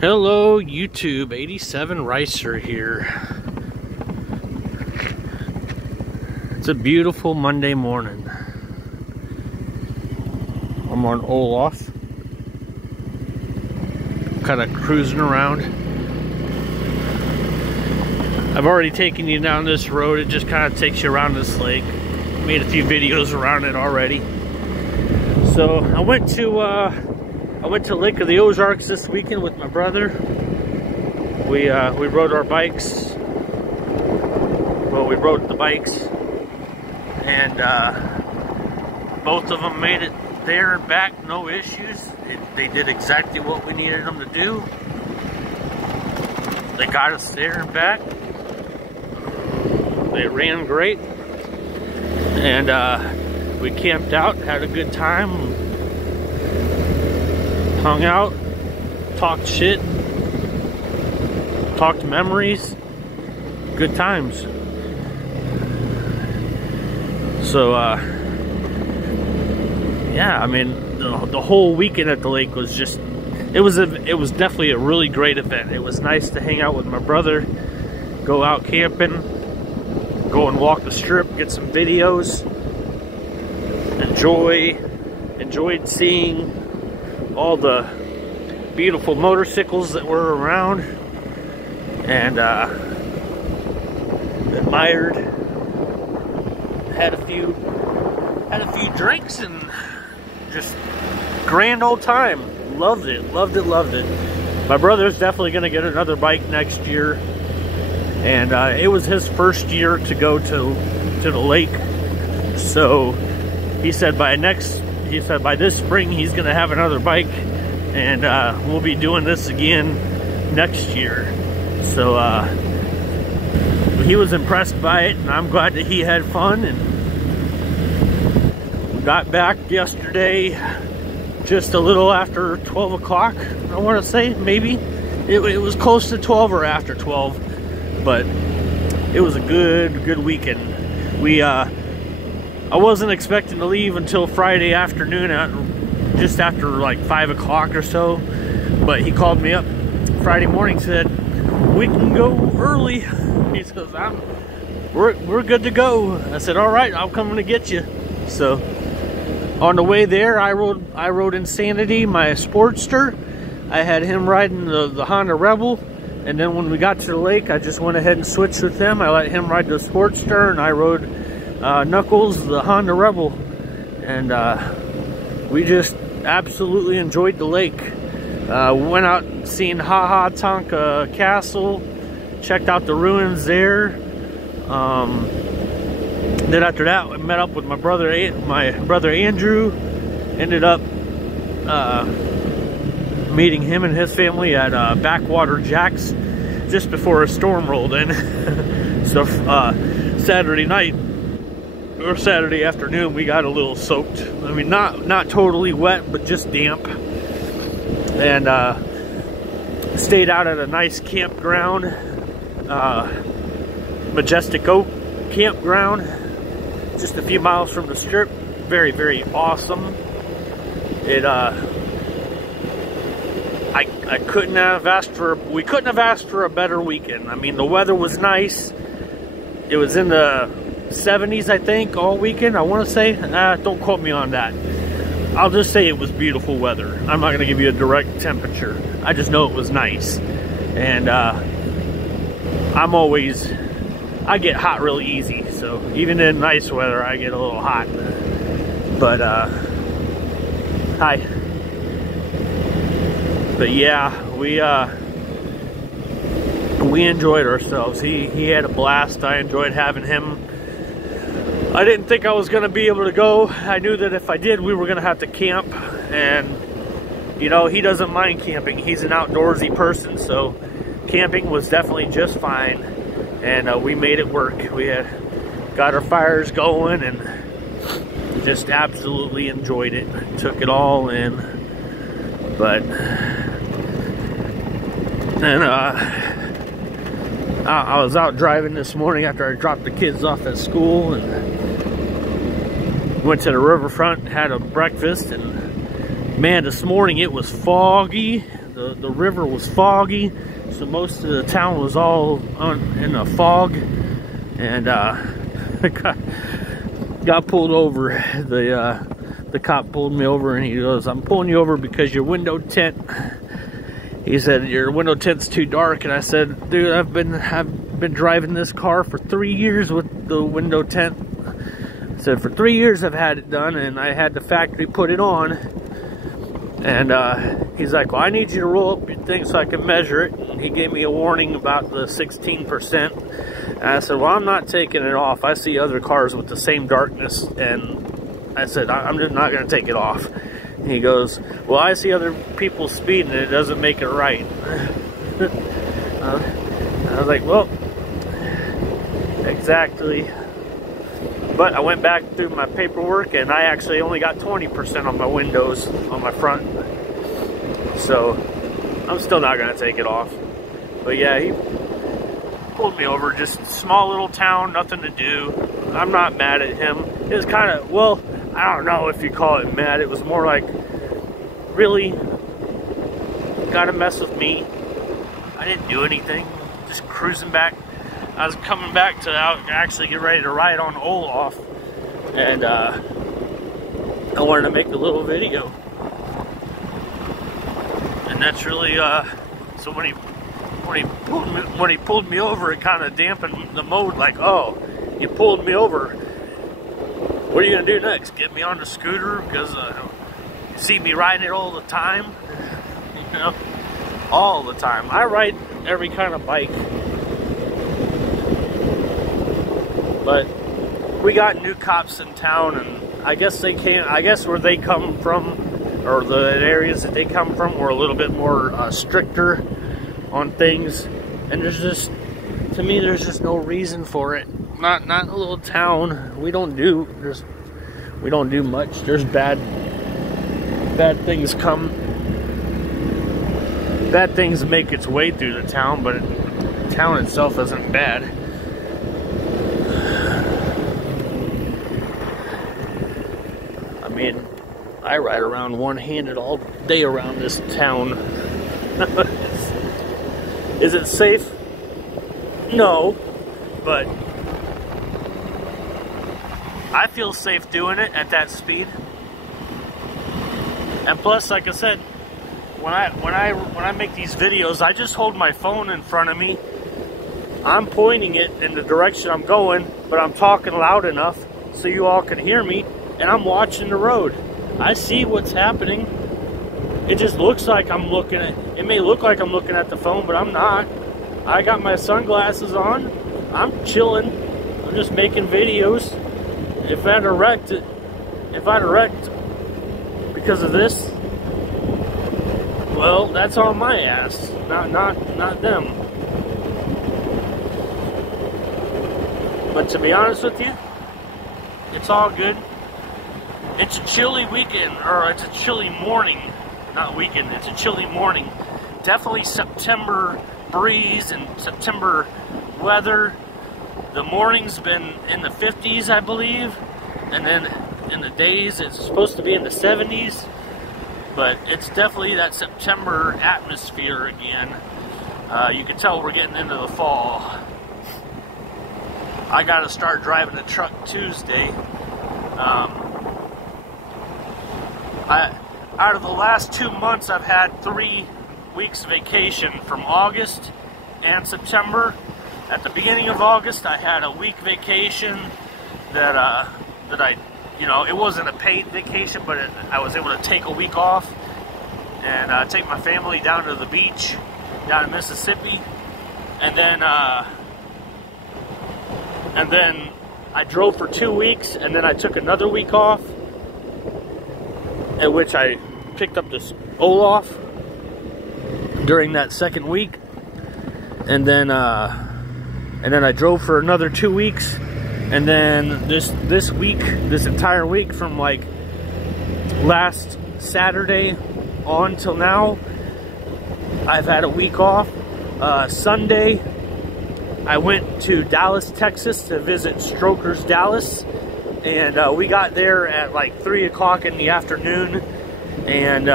Hello YouTube, 87 Ricer here. It's a beautiful Monday morning. I'm on Olaf, kind of cruising around. I've already taken you down this road. It just kind of takes you around this lake. Made a few videos around it already. So I went to Lake of the Ozarks this weekend with my brother. We rode our bikes. Well, we rode the bikes, and both of them made it there and back, no issues. They did exactly what we needed them to do. They got us there and back. They ran great, and we camped out, had a good time. Hung out, talked shit, talked memories, good times. So, yeah, I mean, the whole weekend at the lake was just, it was definitely a really great event. It was nice to hang out with my brother, go out camping, go and walk the strip, get some videos, enjoyed seeing all the beautiful motorcycles that were around, and admired, had a few drinks, and just grand old time. Loved it. My brother's definitely gonna get another bike next year, and it was his first year to go to the lake, so he said by this spring he's gonna have another bike, and we'll be doing this again next year. So he was impressed by it, and I'm glad that he had fun. And we got back yesterday just a little after 12 o'clock, I want to say. Maybe it was close to 12 or after 12, but it was a good weekend. I wasn't expecting to leave until Friday afternoon, just after like 5 o'clock or so. But he called me up Friday morning, said, "We can go early." He says, "We're good to go." I said, "All right, I'm coming to get you." So on the way there, I rode Insanity, my Sportster. I had him riding the Honda Rebel. And then when we got to the lake, I just went ahead and switched with him. I let him ride the Sportster, and I rode Knuckles, the Honda Rebel, and we just absolutely enjoyed the lake. We went out and seen Ha Ha Tonka Castle, checked out the ruins there. Then after that, I met up with my brother Andrew. Ended up meeting him and his family at Backwater Jack's just before a storm rolled in. So Saturday night, or Saturday afternoon, we got a little soaked. I mean, not totally wet, but just damp. And stayed out at a nice campground, Majestic Oak campground, just a few miles from the strip. Very awesome. It we couldn't have asked for a better weekend. I mean, the weather was nice. It was in the 70s, I think, all weekend. I want to say, don't quote me on that. I'll just say it was beautiful weather. I'm not going to give you a direct temperature. I just know it was nice. And I get hot really easy. So even in nice weather, I get a little hot. But But yeah, we enjoyed ourselves. He had a blast. I enjoyed having him. I didn't think I was going to be able to go. I knew that if I did, we were going to have to camp. And, you know, he doesn't mind camping. He's an outdoorsy person, so camping was definitely just fine. And we made it work. We got our fires going and just absolutely enjoyed it. Took it all in. But, and I was out driving this morning after I dropped the kids off at school, and went to the riverfront, had a breakfast, and man, this morning it was foggy. the river was foggy, so most of the town was all in a fog, and got pulled over. The cop pulled me over, and he goes, "I'm pulling you over because your window tint," he said, "your window tint's too dark." And I said, "Dude, I've been driving this car for 3 years with the window tint." I said, "For 3 years I've had it done, and I had the factory put it on." And he's like, "Well, I need you to roll up your thing so I can measure it." And he gave me a warning about the 16%. And I said, "Well, I'm not taking it off. I see other cars with the same darkness." And I said, "I'm just not going to take it off." And he goes, "Well, I see other people speeding and it doesn't make it right." I was like, "Well, exactly." But I went back through my paperwork, and I actually only got 20% on my windows on my front. So I'm still not going to take it off. But yeah, he pulled me over. Just small little town, nothing to do. I'm not mad at him. It was kind of, well, I don't know if you call it mad. It was more like, really? Gotta mess with me? I didn't do anything. Just cruising back. I was coming back to actually get ready to ride on Olaf, and I wanted to make a little video, and that's really so when he pulled me over, it kind of dampened the mood. Like, oh, you pulled me over. What are you gonna do next? Get me on the scooter because you see me riding it all the time, you know, all the time. I ride every kind of bike. But we got new cops in town, and I guess where they come from, or the areas that they come from, were a little bit more stricter on things. And there's just, to me, there's just no reason for it. Not in a little town. We don't do much. There's bad things come. Bad things make its way through the town, but the town itself isn't bad. I mean, I ride around one-handed all day around this town. Is it safe? No, but I feel safe doing it at that speed. And plus, like I said, when I make these videos, I just hold my phone in front of me. I'm pointing it in the direction I'm going, but I'm talking loud enough so you all can hear me. And I'm watching the road. I see what's happening. It just looks like I'm looking at, it may look like I'm looking at the phone, but I'm not. I got my sunglasses on. I'm chilling. I'm just making videos. If I'd have wrecked because of this, well, that's on my ass, not them. But to be honest with you, it's all good. It's a chilly weekend, or it's a chilly morning. Not weekend, it's a chilly morning. Definitely September breeze and September weather. The morning's been in the 50s, I believe. And then in the days, it's supposed to be in the 70s. But it's definitely that September atmosphere again. You can tell we're getting into the fall. I gotta start driving a truck Tuesday. Out of the last 2 months, I've had 3 weeks vacation from August and September. At the beginning of August, I had a week vacation that I, you know, it wasn't a paid vacation, but I was able to take a week off and take my family down to the beach down in Mississippi, and then I drove for 2 weeks, and then I took another week off, in which I picked up this Olaf during that second week, and then I drove for another 2 weeks, and then this entire week from like last Saturday on till now, I've had a week off. Sunday, I went to Dallas, Texas to visit Strokers Dallas, and we got there at like 3 o'clock in the afternoon, and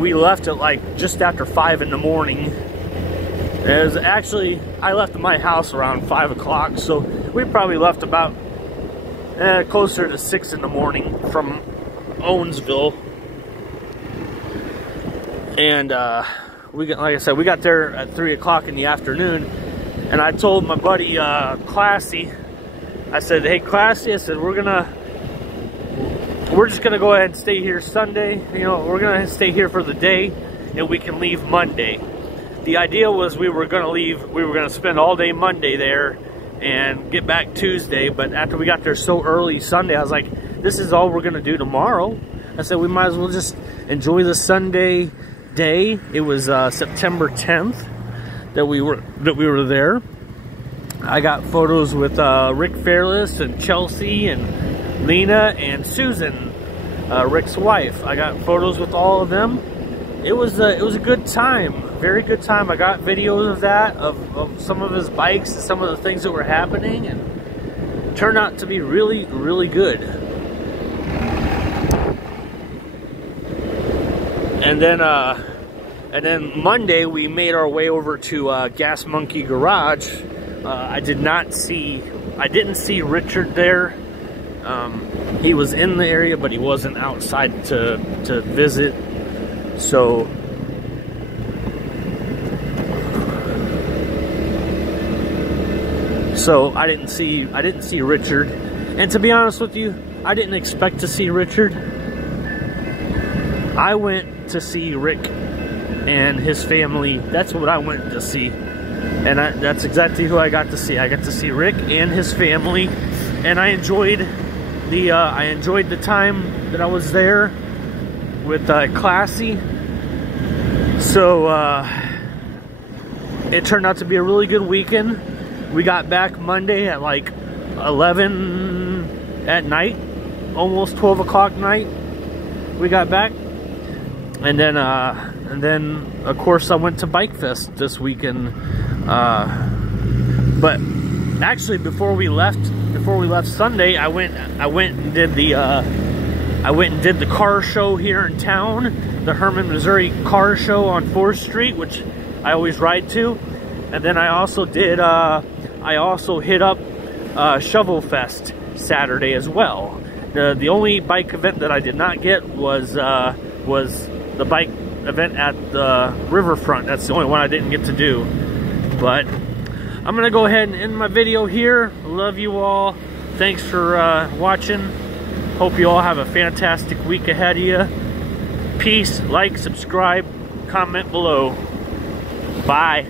we left at like just after 5 in the morning. It was actually, I left my house around 5 o'clock, so we probably left about closer to 6 in the morning from Owensville. And like I said, we got there at 3 o'clock in the afternoon, and I told my buddy Classy, I said, hey Classy, I said, we're just gonna go ahead and stay here Sunday. You know, we're gonna stay here for the day, and we can leave Monday. The idea was we were gonna spend all day Monday there and get back Tuesday, but after we got there so early Sunday, I was like, this is all we're gonna do tomorrow. I said we might as well just enjoy the Sunday day. It was September 10th that we were there. I got photos with Rick Fairless and Chelsea and Lena and Susan, Rick's wife. I got photos with all of them. It was a good time, very good time. I got videos of that, of some of his bikes and some of the things that were happening, and it turned out to be really, really good. And then Monday we made our way over to Gas Monkey Garage. I didn't see Richard there. He was in the area, but he wasn't outside to visit. So I didn't see Richard. And to be honest with you, I didn't expect to see Richard. I went to see Rick and his family. That's what I went to see. And that's exactly who I got to see. I got to see Rick and his family, and I enjoyed the time that I was there with Classy. So it turned out to be a really good weekend. We got back Monday at like 11 at night, almost 12 o'clock night. We got back, and then of course I went to Bike Fest this weekend. But actually, before we left Sunday, I went and did the car show here in town, the Hermann Missouri car show on 4th Street, which I always ride to. And then I also hit up Shovel Fest Saturday as well. The only bike event that I did not get was the bike event at the Riverfront. That's the only one I didn't get to do. But I'm gonna go ahead and end my video here. Love you all. Thanks for watching. Hope you all have a fantastic week ahead of you. Peace. Like, subscribe, comment below. Bye.